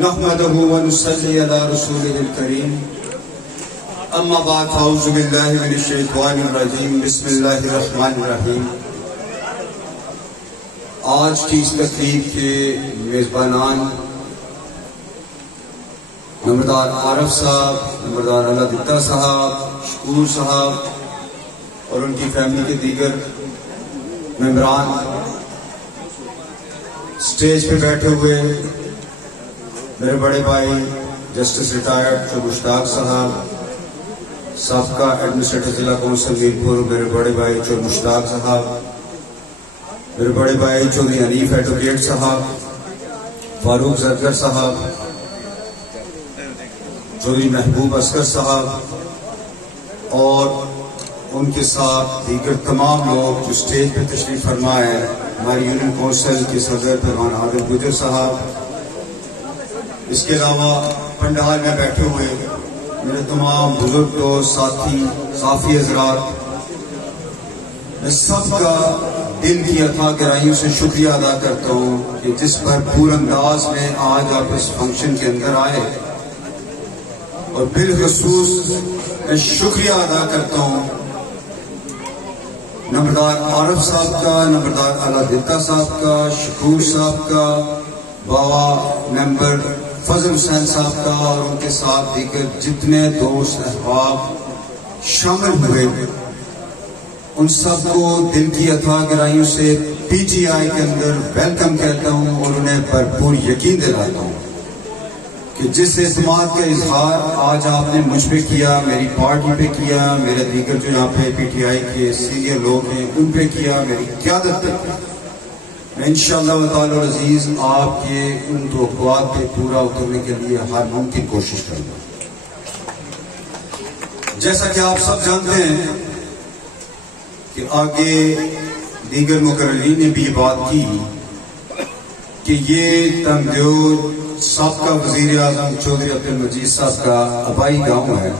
نحمده ونصلي على رسوله الكريم اما بعد فاعوذ بالله من الشیطان الرجیم بسم اللہ الرحمن الرحیم۔ آج کی اس تقریب کے میزبانان نمبردار عارف صاحب، نمبردار اللہ دتا صاحب، شکور صاحب اور ان کی فیملی کے دیگر ممبران، سٹیج پہ بیٹھے ہوئے میرے بڑے بھائی جسٹس ریٹائرڈ چودھری مشتاق صاحب، سابقہ ایڈمنسٹریٹر ضلع کونسل میرپور میرے بڑے بھائی چودھری مشتاق صاحب، میرے بڑے بھائی چودھری حنیف ایڈوکیٹ صاحب، فاروق زرگر صاحب، چودھری محبوب اصغر صاحب اور ان کے ساتھ دیگر تمام لوگ جو سٹیج پہ تشریف فرما ہے، ہماری یونین کونسل کے صدر پروان عادل گجر صاحب، اس کے علاوہ پنڈال میں بیٹھے ہوئے میرے تمام بزرگ دوست، ساتھی، صحافی حضرات، میں سب کا دل کی اتھاہ گہرائیوں سے شکریہ ادا کرتا ہوں کہ جس بھرپور انداز میں آج آپ اس فنکشن کے اندر آئے، اور بالخصوص میں شکریہ ادا کرتا ہوں نمبردار عارف صاحب کا، نمبردار اللہ دتا صاحب کا، شکور صاحب کا، بابا ممبر فضل حسین صاحب کا اور ان کے ساتھ دیگر جتنے دوست احباب شامل ہوئے، ان سب کو دل کی اتھاہ گہرائیوں سے پی ٹی آئی کے اندر ویلکم کہتا ہوں اور انہیں بھرپور یقین دلاتا ہوں کہ جس اعتماد کا اظہار آج آپ نے مجھ پہ کیا، میری پارٹی پہ کیا، میرے دیگر جو یہاں پہ پی ٹی آئی کے سینئر لوگ ہیں ان پہ کیا، میری قیادت پہ کیا، میں انشاءاللہ تعالی عزیز آپ کے ان توقعات پہ پورا اترنے کے لیے ہر ممکن کوشش کروں گا۔ جیسا کہ آپ سب جانتے ہیں کہ آگے دیگر مقررین نے بھی یہ بات کی کہ یہ تمدیو سابقہ وزیر اعظم چودھری عبدالمجید صاحب کا آبائی گاؤں ہے،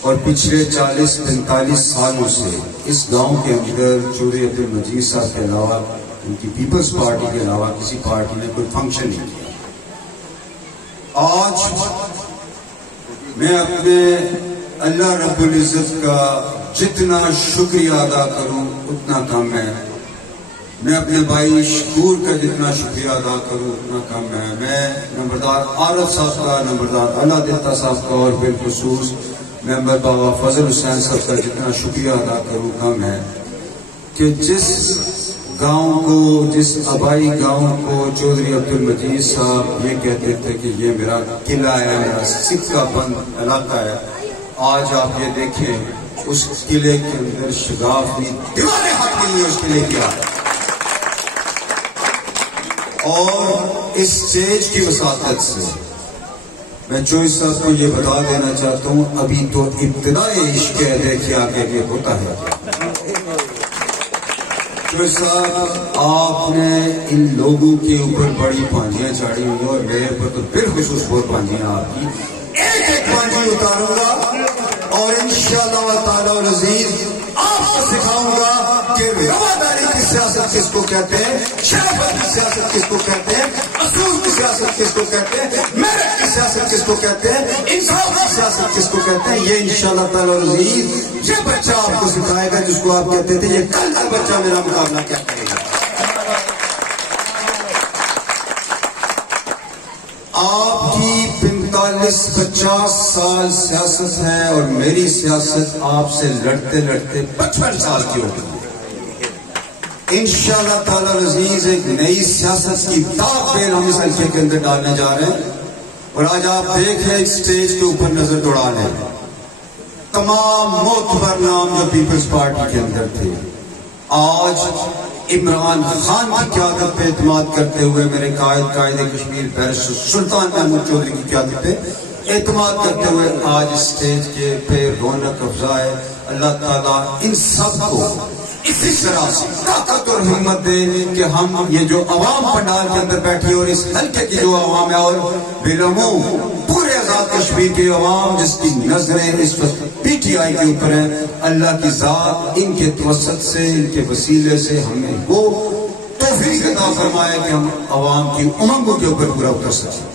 اور پچھلے 40-45 سالوں سے اس گاؤں کے اندر چودھری عبدالمجید صاحب کے علاوہ، ان کی پیپلز پارٹی کے علاوہ کسی پارٹی نے کوئی فنکشن نہیں کیا۔ آج میں اپنے اللہ رب العزت کا جتنا شکریہ ادا کروں اتنا کم ہے، میں اپنے بھائی شکور کا جتنا شکریہ ادا کروں اتنا کم ہے، میں نمبردار عارف صاحب کا، نمبردار اللہ دتا صاحب کا اور بالخصوص ممبر بابا فضل حسین صاحب کا جتنا شکریہ ادا کروں کم ہے کہ جس گاؤں کو، جس آبائی گاؤں کو چودھری عبدالمجید صاحب یہ کہتے تھے کہ یہ میرا قلعہ ہے، میرا سکہ بند علاقہ ہے، آج آپ یہ دیکھیں اس قلعے کے اندر شگافی دیواریں ہٹ گئی ہیں اس قلعے کی آج۔ اور اس سٹیج کی وساطت سے میں چوئی صاحب کو یہ بتا دینا چاہتا ہوں، ابھی تو ابتدائی عشق ہے، دیکھیے آگے یہ ہوتا ہے۔ چوئی صاحب آپ نے ان لوگوں کے اوپر بڑی پانجیاں چاڑی ہوئی اور میرے اوپر تو بالخصوص بہت پانجیاں آپ کی، ایک ایک پانجی اتاروں گا اور انشاءاللہ تعالی العزیز آپ کو سکھاؤں گا کہ رواداری کی سیاست کس کو کہتے ہیں، شرافت کی سیاست کس کو کہتے ہیں، اصول کی سیاست کس کو کہتے ہیں، محنت کی سیاست کس کو کہتے ہیں، انصاف کی سیاست کس کو کہتے ہیں۔ یہ انشاءاللہ تعالی العزیز یہ بچہ آپ کو سکھائے گا جس کو آپ کہتے تھے یہ کل کا بچہ میرا مقابلہ کیا کرے گا۔ آپ کی 45-50 سال سیاست ہے اور میری سیاست آپ سے لڑتے لڑتے 55 سال کی ہوگی۔ انشاءاللہ تعالی العزیز ایک نئی سیاست کی داغ پین ہم اس حلقے کے اندر ڈالنے جا رہے ہیں، اور آج آپ دیکھ لیں اسٹیج کے اوپر نظر دوڑا لیں، تمام معتبر نام جو پیپلز پارٹی کے اندر تھے آج عمران خان کی قیادت پہ اعتماد کرتے ہوئے، میرے قائد کشمیر بیرسٹر سلطان محمود چودھری کی قیادت پہ اعتماد کرتے ہوئے آج اسٹیج کے پہ رونق افزا ہے۔ اللہ تعالیٰ ان سب کو اسی طرح سے طاقت اور ہمت دے کہ ہم یہ جو عوام پنڈال کے اندر بیٹھی اور اس حلقے کی جو عوام ہے اور بالعموم پورے آزاد کشمیر کی عوام جس کی نظریں اس وقت پی ٹی آئی کے اوپر ہیں، اللہ کی ذات ان کے توسط سے، ان کے وسیلے سے ہمیں وہ توفیق عطا فرمائے کہ ہم عوام کی امنگوں کے اوپر پورا اتر سکیں۔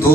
2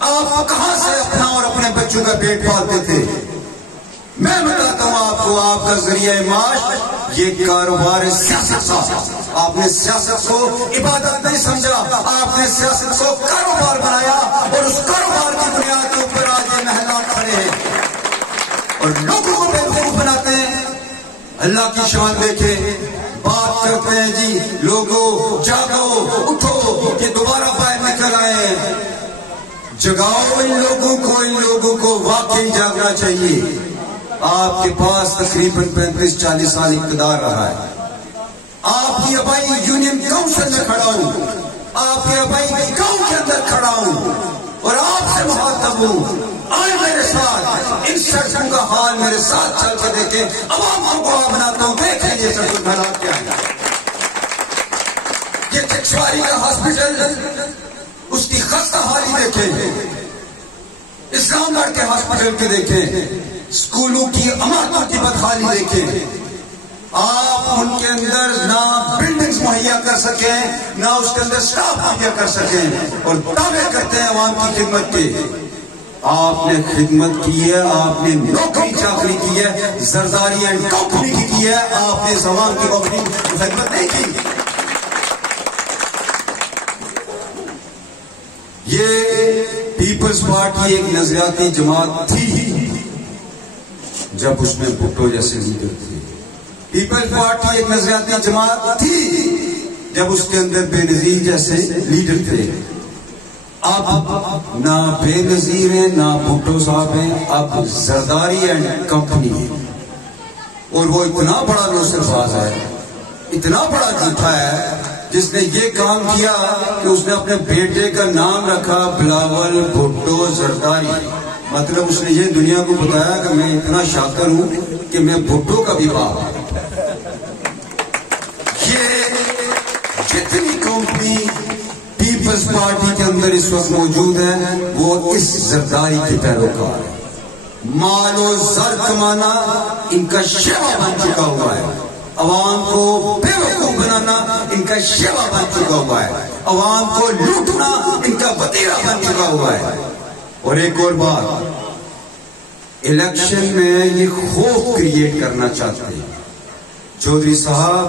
آپ کہاں سے اپنا اور اپنے بچوں کا پیٹ پالتے تھے؟ میں بتاتا ہوں آپ کو، آپ کا ذریعہ معاش یہ کاروبار سیاست تھا. آپ نے سیاست کو عبادت نہیں سمجھا، آپ نے سیاست کو کاروبار بنایا، اور اس کاروبار کی بنیاد کے اوپر آج یہ محلات کھڑے ہیں اور لوگوں کو بیوقوف بناتے ہیں. اللہ کی شان دیکھیں، بات کرتے ہیں جی لوگوں جاگو اٹھو کہ دوبارہ باہر نکل آئے. جگاؤ ان لوگوں کو واقعی جاگنا چاہیے. آپ کے پاس تقریباً 35-40 سال اقتدار رہا ہے. آپ کی ابائی یونین کونسل میں کھڑا ہوں، آپ کی ابائی گاؤں کے اندر کھڑا ہوں اور آپ سے مخاطب ہوں. آئے میرے ساتھ ان سڑکوں کا حال میرے ساتھ چل کے دیکھیں. عوام کو گواہ بناتا ہوں، دیکھیں یہ سڑکوں کا حالات کیا ہے. یہ چکسواری کا ہاسپٹل، اس کی خستہ حالی دیکھیں. اسلام گڑھ کے ہاسپٹل کے دیکھیں. اسکولوں کی عمارتوں کی بدحالی دیکھیں. آپ ان کے اندر نہ بلڈنگز مہیا کر سکیں، نہ اس کے اندر سٹاف مہیا کر سکیں، اور دعوے کرتے ہیں عوام کی خدمت کے. آپ نے خدمت کی ہے، آپ نے نوکری چاکری کی ہے، زرداری اینڈ کمپنی کی ہے. آپ نے عوام کی کمپنی کی خدمت نہیں کی. یہ پیپلز پارٹی ایک نظریاتی جماعت تھی جب اس میں بھٹو جیسے لیڈر تھے. پیپلز پارٹی ایک نظریاتی جماعت تھی جب اس کے اندر بے نظیر جیسے لیڈر تھے. اب نہ بے نظیر ہیں نہ بھٹو صاحب ہیں، اب زرداری اینڈ کمپنی ہے. اور وہ اتنا بڑا نوسر باز ہے، اتنا بڑا جھوٹا ہے، جس نے یہ کام کیا کہ اس نے اپنے بیٹے کا نام رکھا بلاول بھٹو زرداری. مطلب اس نے یہ دنیا کو بتایا کہ میں اتنا شاکر ہوں کہ میں بھٹو کا بھی باپ. یہ جتنی کمپنی پیپلز پارٹی کے اندر اس وقت موجود ہے وہ اس زرداری کے پیروکار ہے. مال و زر کمانا ان کا شیوا بن چکا ہوا ہے. عوام کو بے وقوف بنانا ان کا شیوا بن چکا ہوا ہے. عوام کو لوٹنا ان کا وتیرہ بن چکا ہوا ہے. اور ایک اور بات، الیکشن میں یہ خوف کریٹ کرنا چاہتے ہیں. چودھری صاحب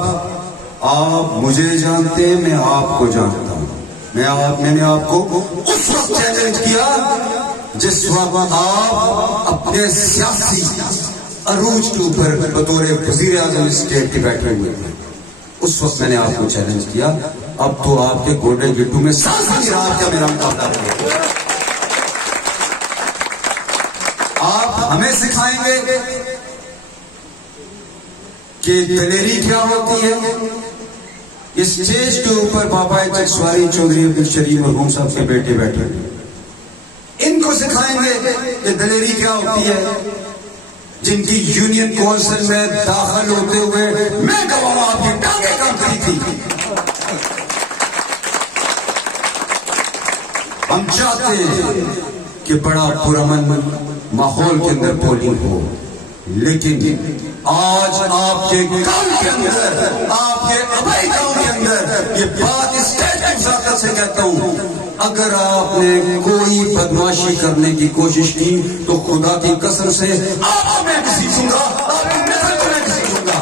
آپ مجھے جانتے ہیں، میں آپ کو جانتا ہوں. میں نے آپ کو اس وقت چیلنج کیا جس وقت آپ اپنے سیاسی عروج کے اوپر بطور وزیر اعظم اسٹیٹ کے بیٹھے ہوئے تھے. اس وقت میں نے آپ کو چیلنج کیا. اب تو آپ کے گوڈے گٹو میں سانس نہیں رہا کیا میرا مقابلہ ہے. آپ ہمیں سکھائیں گے کہ دلیری کیا ہوتی ہے. اس اسٹیج کے اوپر بابا چکسواری چودھری عبدالشریف مرحوم صاحب کے بیٹے بیٹھے ہیں. ان کو سکھائیں گے کہ دلیری کیا ہوتی ہے. جن کی یونین کونسل میں داخل ہوتے ہوئے میں گواہ آپ کی ٹانگیں کام کری تھی. ہم چاہتے ہیں کہ بڑا پرامن ماحول کے اندر پولنگ ہو، لیکن آج آپ کے گاؤں کے اندر، آپ کے ابائی گاؤں کے اندر یہ بات اسٹیج کی وزارت سے کہتا ہوں، اگر آپ نے کوئی بدمعاشی کرنے کی کوشش کی تو خدا کی قسم سے آپ کو میں گھسیٹوں گا، آپ کی نسل کو میں گھسیٹوں گا.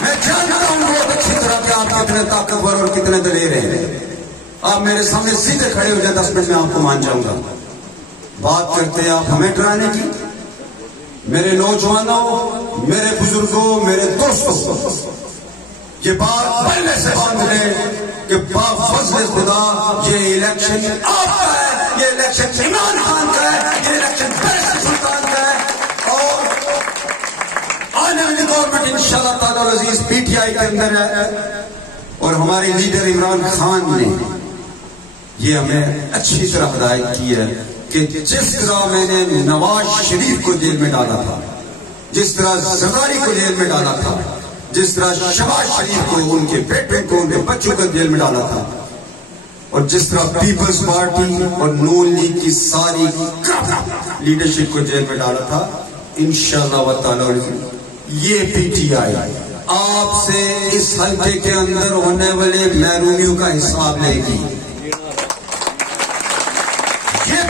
میں جانتا ہوں بہت اچھی طرح کہ آپ کتنے طاقتور اور کتنے دلیر ہیں. آپ میرے سامنے سیدھے کھڑے ہو جائے 10 منٹ میں آپ کو مان جاؤں گا. بات کرتے ہیں آپ ہمیں ڈرانے کی. میرے نوجوانوں، میرے بزرگوں، میرے دوستوں، یہ بات پہلے سے باندھ لیں کہ بفضل خدا یہ الیکشن آپ کا ہے، یہ الیکشن عمران خان کا ہے، یہ الیکشن فیصل سلطان کا ہے. اور آنے والی گورنمنٹ انشاءاللہ تعالی العزیز پی ٹی آئی کے اندر ہے. اور ہمارے لیڈر عمران خان نے یہ ہمیں اچھی طرح ہدایت کی ہے کہ جس طرح میں نے نواز شریف کو جیل میں ڈالا تھا، جس طرح زرداری کو جیل میں ڈالا تھا، جس طرح شہباز شریف کو، ان کے بیٹے کو، ان کے بچوں کو جیل میں ڈالا تھا، اور جس طرح پیپلز پارٹی اور نون لیگ کی ساری لیڈرشپ کو جیل میں ڈالا تھا، انشاءاللہ تعالی یہ پی ٹی آئی آپ سے اس حلقے کے اندر ہونے والے محرومیوں کا حساب لے گی. یہ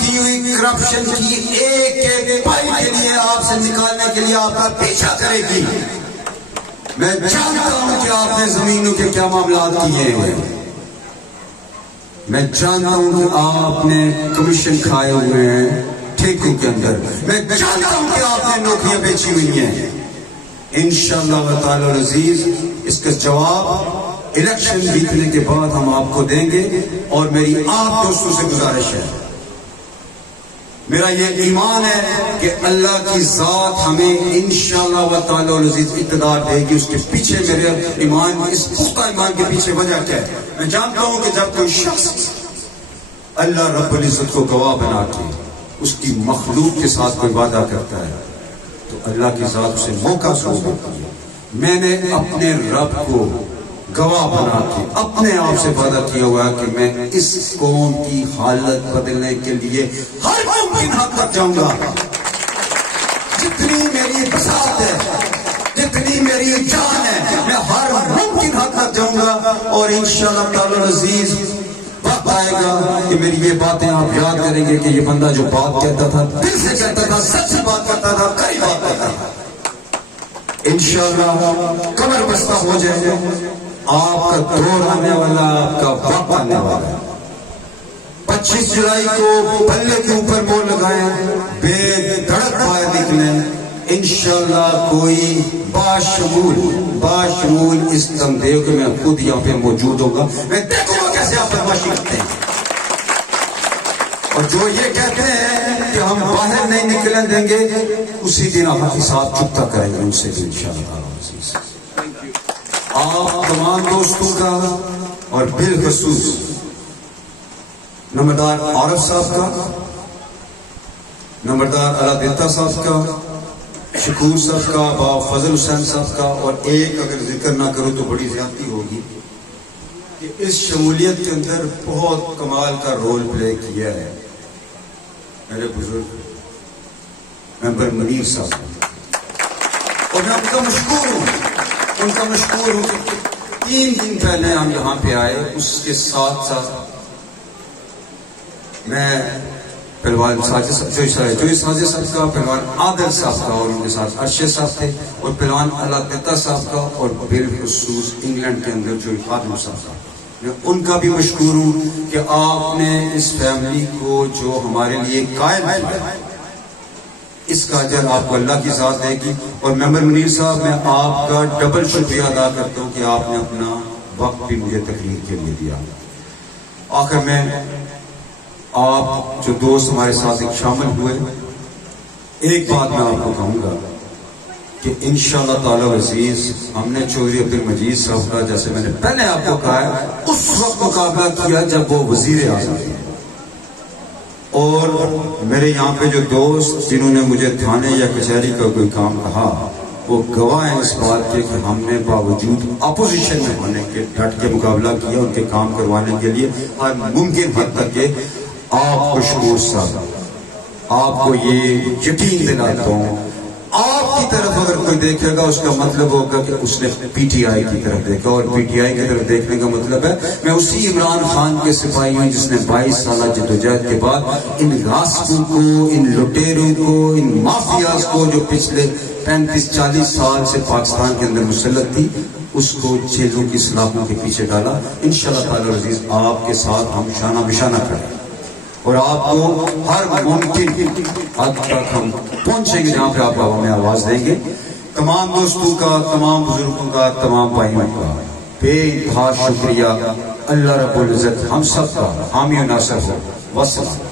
کی ہوئی کرپشن کی ایک ایک پائی کے لیے آپ سے نکالنے کے لیے آپ کا پیچھا کرے گی. میں جانتا ہوں کہ آپ نے زمینوں کے کیا معاملات کیے ہیں. میں جانتا ہوں کہ آپ نے کمیشن کھائے ہوئے ہیں ٹھیکوں کے اندر. میں جانتا ہوں کہ آپ نے نوکریاں بیچی ہوئی ہیں. انشاءاللہ تعالی العزیز اس کا جواب الیکشن جیتنے کے بعد ہم آپ کو دیں گے. اور میری آپ دوستوں سے گزارش ہے, میرا یہ ایمان ہے کہ اللہ کی ذات ہمیں انشاءاللہ تعالی العزیز اقتدار دے گی. اس کے پیچھے میرے ایمان, اس پختہ ایمان کے پیچھے وجہ کیا ہے؟ میں جانتا ہوں کہ جب کوئی شخص اللہ رب العزت کو گواہ بنا کے اس کی مخلوق کے ساتھ کوئی وعدہ کرتا ہے تو اللہ کی ذات اسے موقع ضرور دیتی ہے. میں نے اپنے رب کو گواہ بنا کے اپنے آپ سے وعدہ کیا ہوا ہے کہ میں اس قوم کی حالت بدلنے کے لیے ہر ممکن حد تک جاؤں گا. جتنی میری بساط ہے, جتنی میری جان ہے, میں ہر ممکن حد تک جاؤں گا. اور انشاءاللہ تعالی العزیز وقت آئے گا کہ میری یہ باتیں آپ یاد کریں گے کہ یہ بندہ جو بات کہتا تھا دل سے کہتا تھا, سچ سے بات کرتا تھا, کئی بات کرتا تھا. انشاءاللہ کمر بستہ ہو جائے, آپ کا دور آنے والا, آپ کا وقت آنے والا ہے. 25 جولائی کو بلے کے اوپر مور لگائیں, بے دھڑک باہر نکلیں. انشاءاللہ کوئی باشمول اس تمدیو کہ میں خود یہاں پہ موجود ہوگا. میں دیکھوں گا کیسے آپ بدماشی کرتے ہیں. اور جو یہ کہتے ہیں کہ ہم باہر نہیں نکلیں دیں گے, اسی دن آپ حساب چکتا کریں گے ان سے بھی انشاءاللہ. آپ تمام دوستوں کا اور بالخصوص نمبردار عارف صاحب کا, نمبردار علا دیتا صاحب کا, شکور صاحب کا, با فضل حسین صاحب کا, اور ایک اگر ذکر نہ کرو تو بڑی زیادتی ہوگی کہ اس شمولیت کے اندر بہت کمال کا رول پلے کیا ہے میرے بزرگ ممبر منیر صاحب. اور میں ان کا مشکور ہوں کہ 3 دن پہلے ہم یہاں پہ آئے. اس کے ساتھ ساتھ میں پہلوان ساجد صاحب کا, پہلوان عادل صاحب کا, اور ان کے ساتھ ارشد صاحب تھے, اور پہلوان اللہ دیتا صاحب کا, اور بالخصوص انگلینڈ کے اندر جو خادم صاحب کا. میں ان کا بھی مشکور ہوں کہ آپ نے اس فیملی کو جو ہمارے لیے قائم کیا, اس کا اجر آپ کو اللہ کی ذات دے گی. اور ممبر منیر صاحب, میں آپ کا ڈبل شکریہ ادا کرتا ہوں کہ آپ نے اپنا وقت بھی مجھے تقریر کے لیے دیا. آخر میں آپ جو دوست ہمارے ساتھ شامل ہوئے, ایک بات میں آپ کو کہوں گا کہ انشاءاللہ تعالی عزیز ہم نے چودھری عبد المجید صاحب کا, جیسے میں نے پہلے آپ کو کہا ہے, اس وقت مقابلہ کیا جب وہ وزیر اعظم تھے. اور میرے یہاں پہ جو دوست جنہوں نے مجھے تھانے یا کچہری کا کوئی کام کہا, وہ گواہ ہیں اس بات کے کہ ہم نے باوجود اپوزیشن میں ہونے کے ڈٹ کے مقابلہ کیا ان کے کام کروانے کے لیے ہر ممکن حد تک. کہ آپ کو شکور صاحب, آپ کو یہ یقین دلاتا ہوں, آپ کی طرف اگر کوئی دیکھے گا اس کا مطلب ہوگا کہ اس نے پی ٹی آئی کی طرف دیکھا, اور پی ٹی آئی کی طرف دیکھنے کا مطلب ہے میں اسی عمران خان کے سپاہی ہوں جس نے 22 سالہ جدوجہد کے بعد ان غاصبوں کو, ان لٹیروں کو, ان مافیاز کو جو پچھلے 35-40 سال سے پاکستان کے اندر مسلط تھی, اس کو جیلوں کی سلاخوں کے پیچھے ڈالا. انشاءاللہ تعالی عزیز آپ کے ساتھ ہم شانہ بشانہ کریں, اور آپ کو ہر ممکن حد تک ہم پہنچیں گے جہاں پہ آپ ہمیں آواز دیں گے. تمام دوستوں کا, تمام بزرگوں کا, تمام بھائیوں کا بے انتہا شکریہ. اللہ رب العزت ہم سب کا حامی و ناصر ہو. والسلام.